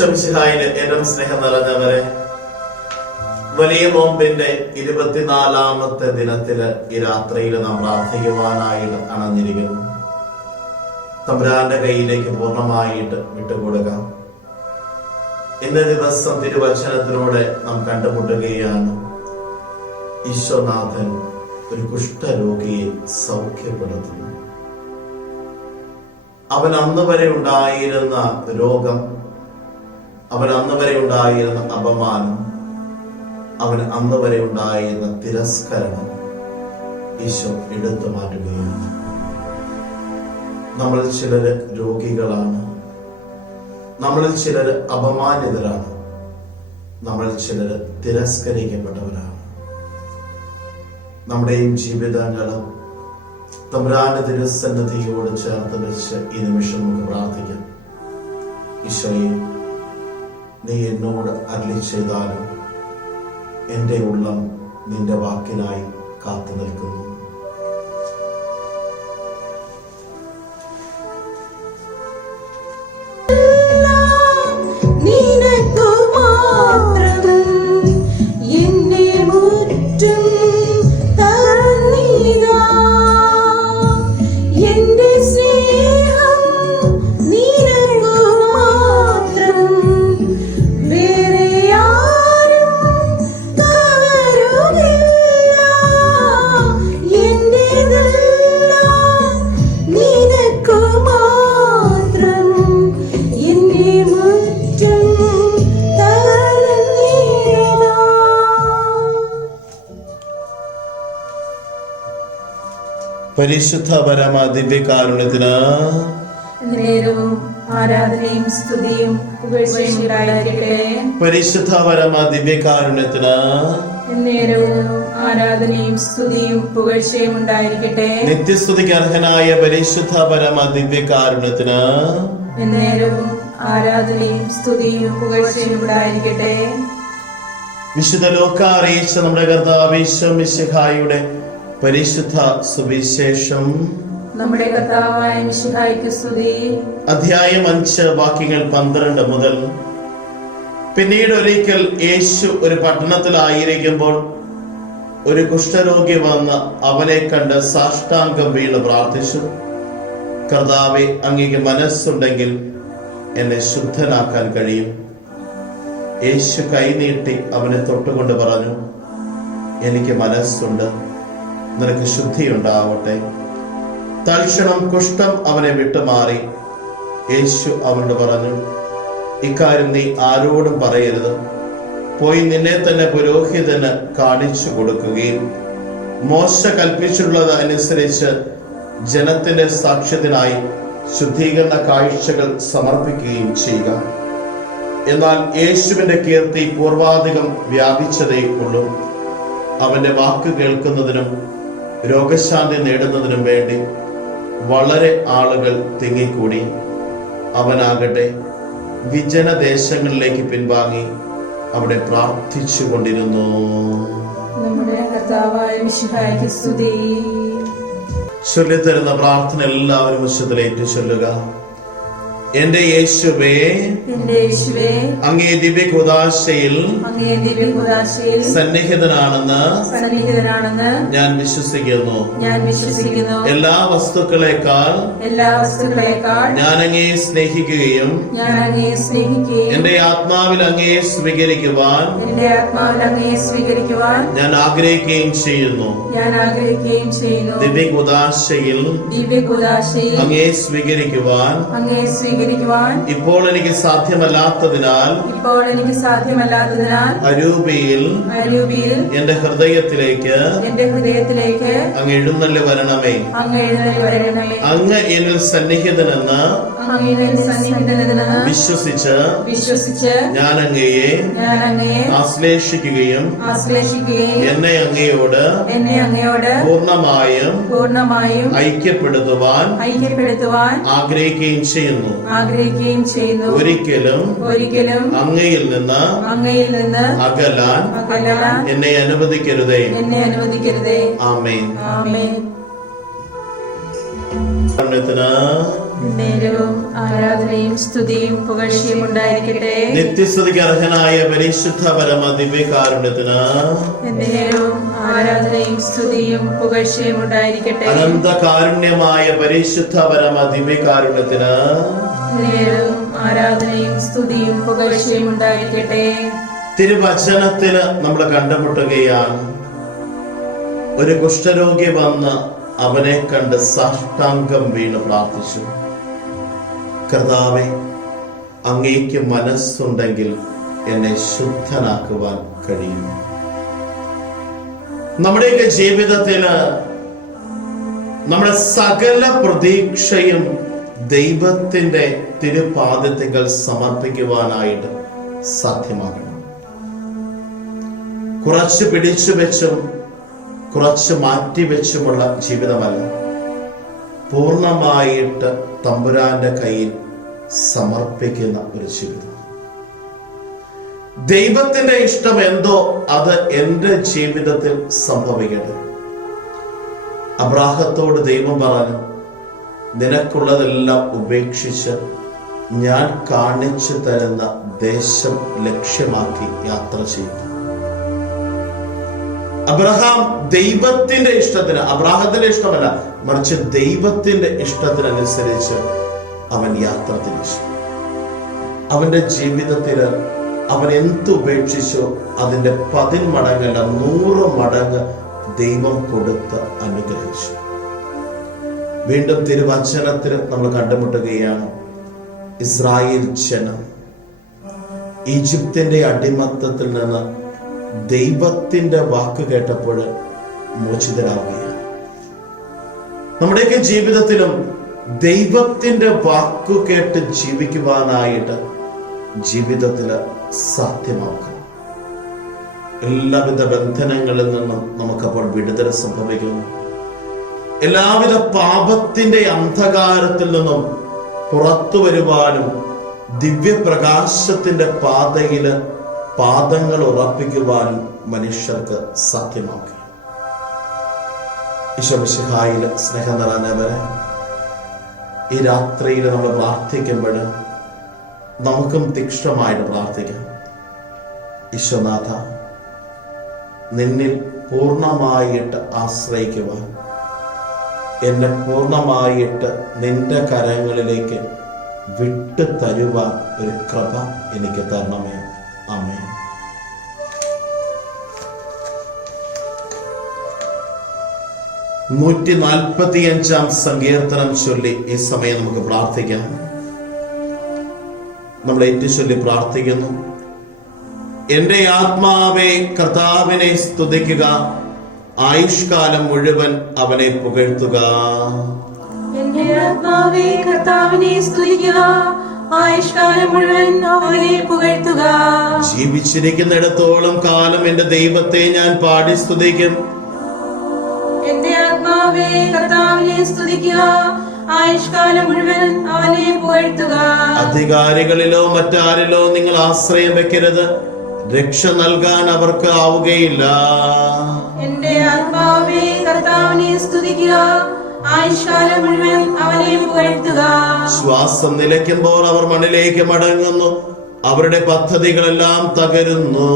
ഈശ്വമിശിഹായിലെ ഏറ്റവും സ്നേഹം നിറഞ്ഞവരെ വലിയ നോമ്പിന്റെ ഇരുപത്തിനാലാമത്തെ ദിനത്തിൽ ഈ രാത്രിയിൽ നാം പ്രാർത്ഥിക്കുവാനായിട്ട് അണഞ്ഞിരിക്കുന്നു. തമ്പുരാന്റെ കയ്യിലേക്ക് പൂർണമായിട്ട് വിട്ടുകൊടുക്കാം. ഇന്ന ദിവസം തിരുവചനത്തിലൂടെ നാം കണ്ടുമുട്ടുകയാണ്. ഈശ്വനാഥൻ ഒരു കുഷ്ഠരോഗിയെ സൗഖ്യപ്പെടുത്തുന്നു. അവൻ അന്ന് വരെ ഉണ്ടായിരുന്ന രോഗം അവൻ അന്ന് വരെ ഉണ്ടായിരുന്ന അപമാനം അവൻ അന്ന് വരെ ഉണ്ടായിരുന്ന തിരസ്കരണം ഈശോ എടുത്തു മാറ്റുകയാണ്. നമ്മൾ ചിലര് രോഗികളാണ്. നമ്മളിൽ ചിലര് അപമാനിതരാണ്. നമ്മൾ ചിലര് തിരസ്കരിക്കപ്പെട്ടവരാണ്. നമ്മുടെയും ജീവിതങ്ങളും തമ്പുരാന്റെ തിരുസന്നതിയോട് ചേർത്ത് വെച്ച് ഈ നിമിഷം നമുക്ക് പ്രാർത്ഥിക്കാം. ഈശോയെ നീ എന്നോട് അരളി ചെയ്താലും എന്റെ ഉള്ളം നിന്റെ വാക്കിനായി കാത്തു നിൽക്കുന്നു. പരിശുദ്ധ പരമ ദിവ്യകാരുണ്യത്തിന് നേരവും ആരാധനയും സ്തുതിയും പരിശുദ്ധ പരമ ദിവ്യകാരുണ്യത്തിന് നേരവും ആരാധനയും സ്തുതിയും പുകഴ്ചയും ഉണ്ടായിരിക്കട്ടെ നിത്യസ്തുതിക്ക് അർഹനായ പരിശുദ്ധ പരമ ദിവ്യകാരുണ്യത്തിന് നേരവും ആരാധനയും സ്തുതിയും പുകഴ്ചയും ഉണ്ടായിരിക്കട്ടെ വിശുദ്ധ ലോക അറിയിച്ച നമ്മുടെ പരിശുദ്ധ സുവിശേഷം. നമ്മുടെ കർത്താവായ മിശിഹായ്ക്ക് സ്തുതി. അധ്യായം അഞ്ച് വാക്യങ്ങൾ പന്ത്രണ്ട് മുതൽ. പിന്നീട് ഒരിക്കൽ യേശു ഒരു പട്ടണത്തിലായിരിക്കുമ്പോൾ ഒരു കുഷ്ഠരോഗി വന്ന് അവനെ കണ്ട് സാഷ്ടാംഗം വീണ് പ്രാർത്ഥിച്ചു. കർത്താവെ അങ്ങേക്ക് മനസ്സുണ്ടെങ്കിൽ എന്നെ ശുദ്ധനാക്കാൻ കഴിയും. യേശു കൈനീട്ടി അവനെ തൊട്ടുകൊണ്ട് പറഞ്ഞു എനിക്ക് മനസ്സുണ്ട്. നിനക്ക് ശുദ്ധിയുണ്ടാവട്ടെ. തൽക്ഷണം കുഷ്ഠം അവനെ വിട്ടുമാറി. യേശു അവനോട് പറഞ്ഞു ഇക്കാര്യം നീ ആരോടും പറയരുത്. പോയി നിന്നെ തന്നെ പുരോഹിതന് കാണിച്ചു കൊടുക്കുകയും മോശ കൽപ്പിച്ചിട്ടുള്ളത് അനുസരിച്ച് ജനത്തിന്റെ സാക്ഷ്യത്തിനായി ശുദ്ധീകരണ കാഴ്ചകൾ സമർപ്പിക്കുകയും ചെയ്യുക. എന്നാൽ യേശുവിന്റെ കീർത്തി പൂർവാധികം വ്യാപിച്ചതേ ഉള്ളൂ അവന്റെ വാക്ക് കേൾക്കുന്നതിനും രോഗശാന്തി നേടുന്നതിനും വേണ്ടി വളരെ ആളുകൾ തിങ്ങിക്കൂടി. അവനാകട്ടെ വിജനദേശങ്ങളിലേക്ക് പിൻവാങ്ങി അവിടെ പ്രാർത്ഥിച്ചു കൊണ്ടിരുന്നു ചൊല്ലിത്തരുന്ന പ്രാർത്ഥന എല്ലാവരും ഉച്ചത്തിലേറ്റു ചൊല്ലുക. എന്റെ യേശുവേ അങ്ങേ ദിവ്യ കുദാശയിൽ സന്നിഹിതനാണെന്ന് ഞാൻ വിശ്വസിക്കുന്നു. ഞാൻ വിശ്വസിക്കുന്നു. എല്ലാ വസ്തുക്കളെക്കാൾ എല്ലാ വസ്തുക്കളെക്കാൾ ഞാൻ അങ്ങയെ സ്നേഹിക്കുകയും ഞാൻ അങ്ങയെ സ്നേഹിക്കുകയും എന്റെ ആത്മാവിൽ അങ്ങയെ സ്വീകരിക്കുവാൻ എന്റെ ആത്മാവിൽ അങ്ങയെ സ്വീകരിക്കുവാൻ ഞാൻ ആഗ്രഹിക്കുകയും ചെയ്യുന്നു. ഞാൻ ആഗ്രഹിക്കുകയും ചെയ്യുന്നു. ദിവ്യകുദാശയിൽ ദിവ്യകുദാശയിൽ അങ്ങയെ സ്വീകരിക്കുവാൻ അങ്ങയെ സ്വീകരിക്കുവാൻ ഇപ്പോൾ എനിക്ക് സാധ്യമല്ലാത്തതിനാൽ ഇപ്പോൾ എനിക്ക് സാധ്യമല്ലാത്തതിനാൽ അരൂപിയിൽ അരൂപിയിൽ എന്റെ ഹൃദയത്തിലേക്ക് എന്റെ ഹൃദയത്തിലേക്ക് അങ്ങ് എഴുന്നള്ളി വരണമേ. അങ്ങ് എഴുന്നള്ളി വരണമേ. അങ്ങ് എന്നിൽ സന്നിഹിതനെന്ന് സന്നിഹിതനെന്ന് വിശ്വസിച്ച് വിശ്വസിച്ച് ഞാൻ അങ്ങയെ ആശ്ലേഷിക്കുകയും ആശ്ലേഷിക്കുകയും എന്നെ അങ്ങയോട് എന്നെ അങ്ങയോട് പൂർണമായും പൂർണമായും ഐക്യപ്പെടുത്തുവാൻ ഐക്യപ്പെടുത്തുവാൻ ആഗ്രഹിക്കുകയും ചെയ്യുന്നു. ആഗ്രഹിക്കുകയും ചെയ്യുന്നു. ഒരിക്കലും ഒരിക്കലും അങ്ങയിൽ നിന്ന് അങ്ങയിൽ നിന്ന് അകലാൻ അകലാൻ എന്നെ അനുവദിക്കരുതേ. എന്നെ അനുവദിക്കരുതേ. ആമേൻ. ആമേൻ. നേരവും ആരാധനയും സ്തുതിയും പുകഴ്ചയും ഉണ്ടായിരിക്കട്ടെ. നിത്യസ്തുതിക്ക് അർഹനായ പരിശുദ്ധ പരമ ദിവ്യകാരുണ്യത്തിന് നേരവും ആരാധനയും സ്തുതിയും പുകഴ്ചയും ഉണ്ടായിരിക്കട്ടെ. അനന്ത കാരുണ്യമായ പരിശുദ്ധ പരമ ദിവ്യകാരുണ്യത്തിന് നേരവും ആരാധനയും സ്തുതിയും പുകഴ്ചയും ഉണ്ടായിരിക്കട്ടെ. തിരുവചനത്തിന് നമ്മൾ കണ്ടുമുട്ടുകയാണ്. ഒരു കുഷ്ഠരോഗി വന്ന് അവനെ കണ്ട് സാഷ്ടാംഗം വീണ് പ്രാർത്ഥിച്ചു. കർത്താവെ അങ്ങേക്ക് മനസ്സുണ്ടെങ്കിൽ എന്നെ ശുദ്ധനാക്കുവാൻ കഴിയും. നമ്മുടെയൊക്കെ ജീവിതത്തിന് നമ്മുടെ സകല പ്രതീക്ഷയും ദൈവത്തിന്റെ തിരുപാദത്തികൾ സമർപ്പിക്കുവാനായിട്ട് സാധ്യമാകണം. കുറച്ച് പിടിച്ചു വെച്ചും കുറച്ച് മാറ്റി വെച്ചുമുള്ള ജീവിതമല്ല. പൂർണമായിട്ട് തമ്പുരാന്റെ കയ്യിൽ സമർപ്പിക്കുന്ന ഒരു ജീവിതം. ദൈവത്തിന്റെ ഇഷ്ടം എന്തോ അത് എന്റെ ജീവിതത്തിൽ സംഭവിക്കട്ടെ. അബ്രാഹത്തോട് ദൈവം പറഞ്ഞു നിനക്കുള്ളതെല്ലാം ഉപേക്ഷിച്ച് ഞാൻ കാണിച്ചു തരുന്ന ദേശം ലക്ഷ്യമാക്കി യാത്ര ചെയ്തു അബ്രഹാം ദൈവത്തിന്റെ ഇഷ്ടത്തിന് അബ്രാഹത്തിന്റെ ഇഷ്ടമല്ല മറിച്ച് ദൈവത്തിന്റെ ഇഷ്ടത്തിനനുസരിച്ച് അവൻ യാത്ര തിരിച്ചു. അവന്റെ ജീവിതത്തിൽ അവൻ എന്ത് ഉപേക്ഷിച്ചോ അതിന്റെ പതിന്മടങ്ങല്ല നൂറ് മടങ്ങ് ദൈവം കൊടുത്ത് അനുഗ്രഹിച്ചു. വീണ്ടും തിരുവചനത്തിൽ നമ്മൾ കണ്ടുമുട്ടുകയാണ് ഇസ്രായേൽ ജനം ഈജിപ്തിന്റെ അടിമത്തത്തിൽ നിന്ന് ദൈവത്തിന്റെ വാക്ക് കേട്ടപ്പോൾ മോചിതരാവുകയാണ്. നമ്മുടെയൊക്കെ ജീവിതത്തിലും ദൈവത്തിന്റെ വാക്കു കേട്ട് ജീവിക്കുവാനായിട്ട് ജീവിതത്തിൽ സാധ്യമാക്കണം എല്ലാവിധ ബന്ധനങ്ങളിൽ നിന്നും നമുക്കപ്പോൾ വിടുതൽ സംഭവിക്കുന്നു. എല്ലാവിധ പാപത്തിന്റെ അന്ധകാരത്തിൽ നിന്നും പുറത്തു വരുവാനും ദിവ്യപ്രകാശത്തിന്റെ പാതയിൽ പാദങ്ങൾ ഉറപ്പിക്കുവാനും മനുഷ്യർക്ക് സാധ്യമാക്കി. ഈശോമിശിഹായിൽ സ്നേഹം നിറഞ്ഞവരെ ഈ രാത്രിയിൽ നമ്മൾ പ്രാർത്ഥിക്കുമ്പോൾ നമുക്കും തീക്ഷണമായിട്ട് പ്രാർത്ഥിക്കാം. ഈശ്വനാഥ നിന്നിൽ പൂർണമായിട്ട് ആശ്രയിക്കുവാൻ എന്നെ പൂർണമായിട്ട് നിന്റെ കരങ്ങളിലേക്ക് വിട്ടു തരുവാൻ ഒരു കൃപ എനിക്ക് തരണമേ. നൂറ്റി നാൽപ്പത്തി അഞ്ചാം സങ്കീർത്തനം ചൊല്ലി ഈ സമയം നമുക്ക് പ്രാർത്ഥിക്കാം. നമ്മൾ ഏറ്റു ചൊല്ലി പ്രാർത്ഥിക്കുന്നു. എന്റെ ആത്മാവെ കർത്താവിനെ സ്തുതിക്കുക. ആയുഷ്കാലം മുഴുവൻ അവനെ പുകഴ്ത്തുക. ആത്മാവേ കർത്താവിനെ സ്തുതിക്കുക. ആയുഷ്കാലം മുഴുവൻ അവനെ പുകഴ്ത്തുക. ജീവിച്ചിരിക്കുന്നിടത്തോളം കാലം എന്റെ ദൈവത്തെ ഞാൻ പാടി സ്തുതിക്കും. ആത്മാവേ കർത്താവിനെ സ്തുതിക്കുക. ആയുഷ്കാലം മുഴുവൻ അവനെ പുകഴ്ത്തുക. അധികാരികളിലോ മറ്റാരിലോ നിങ്ങൾ ആശ്രയം വെക്കരുത്. രക്ഷ നൽകാൻ അവർക്ക് ആവുകയില്ല. എന്റെ ആത്മാവേ കർത്താവിനെ സ്തുതിക്കുക. ആയുഷ്കാലം മുഴുവൻ അവനെ പുകഴ്ത്തുക. ശ്വാസം നിലയ്ക്കുമ്പോൾ അവർ മണ്ണിലേക്ക് മടങ്ങുന്നു. അവരുടെ പദ്ധതികളെല്ലാം തകരുന്നു.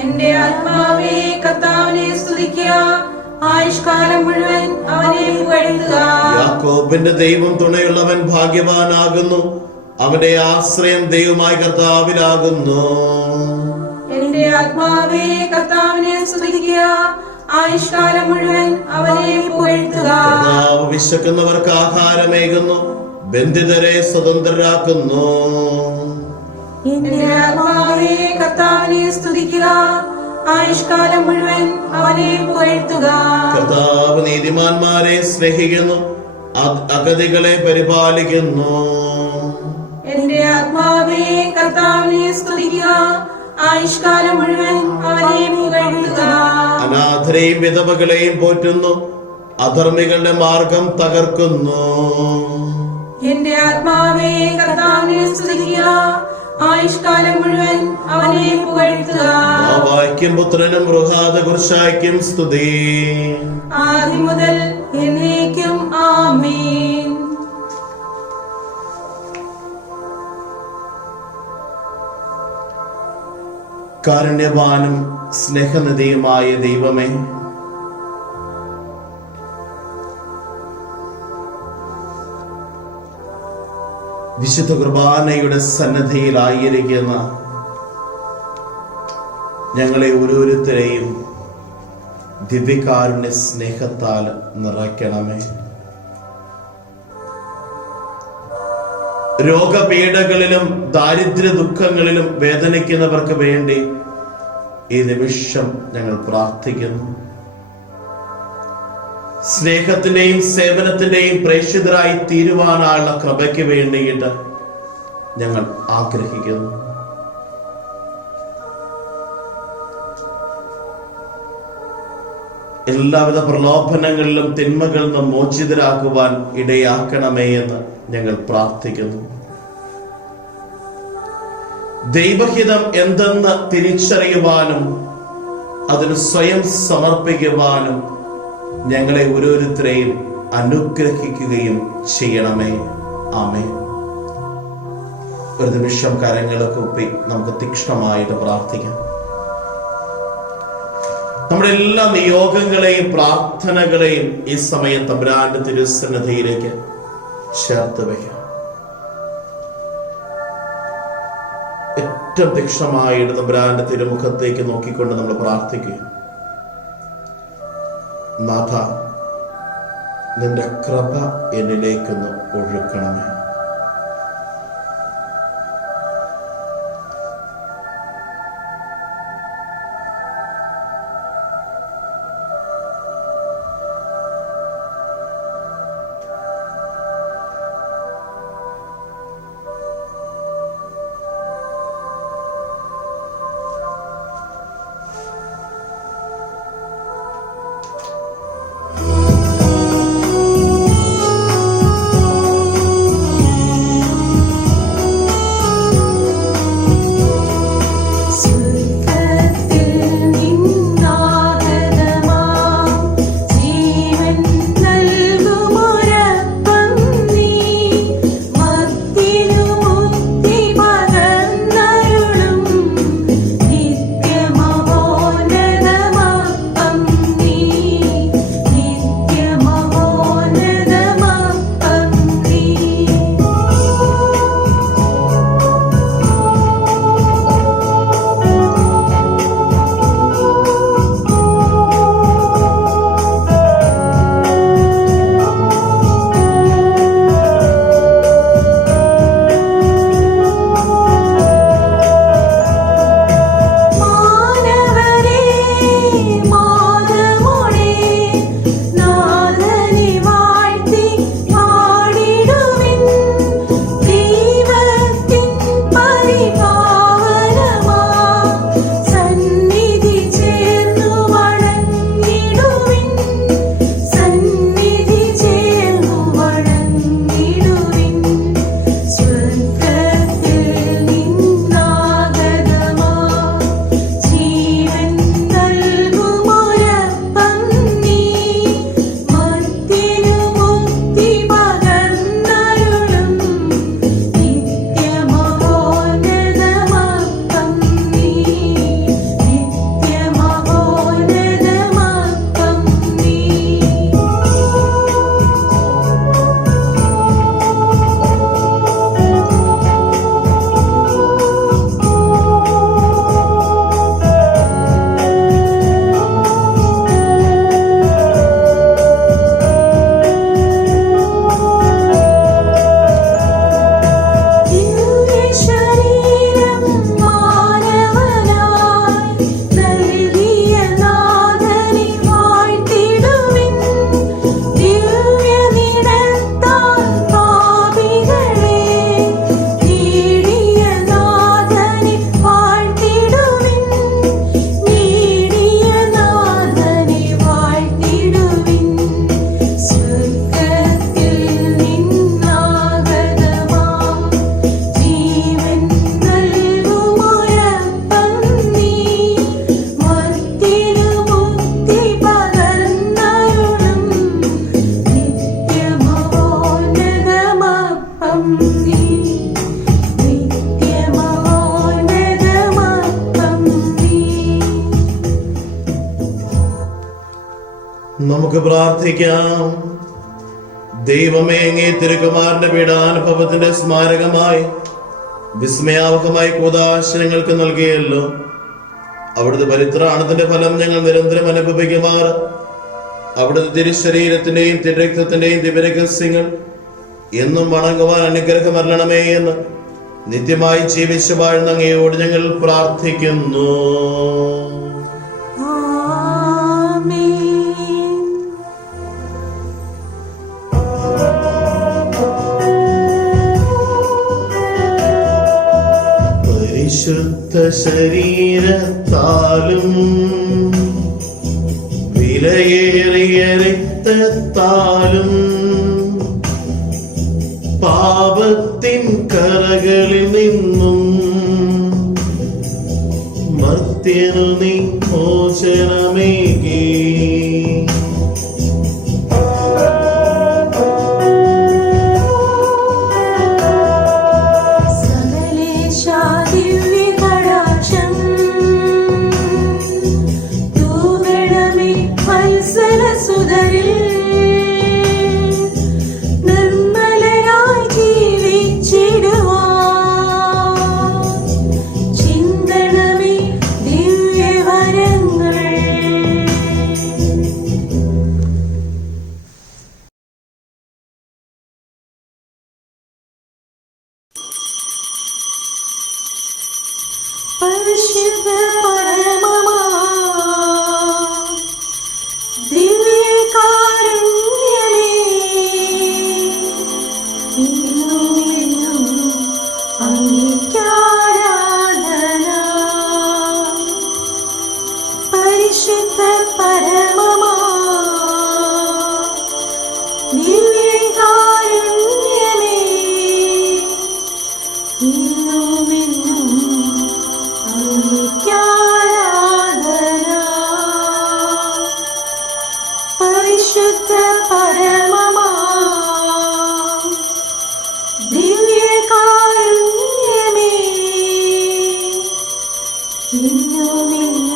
എന്റെ ആത്മാവേ കർത്താവിനെ സ്തുതിക്കുക. ആയുഷ്കാലം മുഴുവൻ അവനെ പുകഴ്ത്തുക യാക്കോബിന്റെ ദൈവം തുണയുള്ളവൻ ഭാഗ്യവാനാകുന്നു. അവന്റെ ആശ്രയം ദൈവമായി കർത്താവിലാകുന്നു. എന്റെ ആത്മാവേ കർത്താവിനെ സ്തുതിക്കുക. ആയുഷ്കാലം മുഴുവൻ അവനെ പുകഴ്ത്തുക. കർത്താവ് വിശക്കുന്നവർക്ക് ആഹാരമേകുന്നു. ബന്ധിതരെ സ്വതന്ത്രരാക്കുന്നു. എന്റെ ആത്മാവേ കർത്താവിനെ സ്തുതിക്കുക. ആയുഷ്കാലം മുഴുവൻ അവനെ പുകഴ്ത്തുക കർത്താവ് നീതിമാന്മാരെ സ്നേഹിക്കുന്നു അഗതികളെ പരിപാലിക്കുന്നു. എന്റെ ആത്മാവേ കർത്താവിനെ സ്തുതിക്കുക. ആയുഷ്കാലം മുഴുവൻ അവനെ പുകഴ്ത്തുക. അനാഥരെയും വിധവകളെയും പോറ്റുന്നു അധർമ്മികളുടെ മാർഗം തകർക്കുന്നു. എന്റെ ആത്മാവേ കർത്താവിനെ സ്തുതിക്കുക. ആയുഷ്കാലം മുഴുവൻ അവനെ പുകഴ്ത്തുക. വാക്യം പുത്രനും ബൃഹാദ കുർശായ്ക്കും സ്തുതി. ആദ്യം മുതൽ എന്നേക്കും ആമീൻ. കാരുണ്യവാനും സ്നേഹനിധിയുമായ ദൈവമേ വിശുദ്ധ കുർബാനയുടെ സന്നദ്ധയിലായിരിക്കുന്ന ഞങ്ങളെ ഓരോരുത്തരെയും ദിവ്യകാരുണ്യ സ്നേഹത്താൽ നിറയ്ക്കണമേ. രോഗപീഠകളിലും ദാരിദ്ര്യ ദുഃഖങ്ങളിലും വേദനിക്കുന്നവർക്ക് വേണ്ടി ഈ നിമിഷം ഞങ്ങൾ പ്രാർത്ഥിക്കുന്നു. സ്നേഹത്തിന്റെയും സേവനത്തിന്റെയും പ്രേക്ഷിതരായി തീരുവാനുള്ള കൃപയ്ക്ക് വേണ്ടിയിട്ട് ഞങ്ങൾ ആഗ്രഹിക്കുന്നു. എല്ലാവിധ പ്രലോഭനങ്ങളിലും തിന്മകളിൽ നിന്നും മോചിതരാക്കുവാൻ ഇടയാക്കണമേ എന്ന് ഞങ്ങൾ പ്രാർത്ഥിക്കുന്നു. ദൈവഹിതം എന്തെന്ന് തിരിച്ചറിയുവാനും അതിന് സ്വയം സമർപ്പിക്കുവാനും ഞങ്ങളെ ഓരോരുത്തരെയും അനുഗ്രഹിക്കുകയും ചെയ്യണമേ. ആമേ ഒരു നിമിഷം കരങ്ങളൊക്കെ ഒപ്പി നമുക്ക് തീക്ഷ്ണമായിട്ട് പ്രാർത്ഥിക്കാം. നമ്മുടെ എല്ലാ നിയോഗങ്ങളെയും പ്രാർത്ഥനകളെയും ഈ സമയം തമ്പുരാന്റെ തിരുസന്നതയിലേക്ക് ചേർത്ത് വയ്ക്കാം. ഏറ്റവും തീക്ഷ്ണമായിട്ട് തമ്പുരാന്റെ തിരുമുഖത്തേക്ക് നോക്കിക്കൊണ്ട് നമ്മൾ പ്രാർത്ഥിക്കുക നാഥ നിന്റെ കൃപ എന്നിലേക്കൊന്ന് ഒഴുക്കണമേ. നമുക്ക് പ്രാർത്ഥിക്കാം. ദൈവമേ അങ്ങേ തിരുക്കുമാരന്റെ പീഡാനുഭവത്തിന്റെ സ്മാരകമായി വിസ്മയാവഹമായി കൂതാശനങ്ങൾക്ക് നൽകിയല്ലോ. അവിടുത്തെ പരിത്രാണത്തിന്റെ ഫലം ഞങ്ങൾ നിരന്തരം അനുഭവിക്കുമാർ. അവിടുത്തെ തിരുശരീരത്തിന്റെയും തിരക്തത്തിന്റെയും ദിവരഹസ്യങ്ങൾ എന്നും വണങ്ങുവാൻ അനുഗ്രഹം നൽകണമേ എന്ന് നിത്യമായി ജീവിച്ചു വാഴുന്ന അങ്ങയോട് ഞങ്ങൾ പ്രാർത്ഥിക്കുന്നു. പരിശുദ്ധ ഇന്നും എന്നും അങ്ങേക്കാരാധന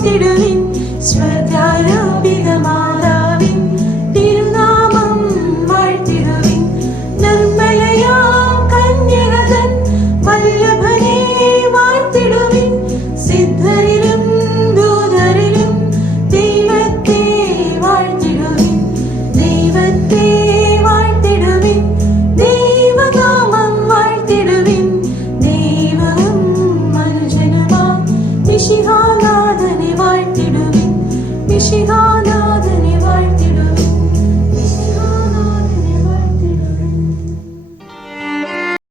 tiddling, sweat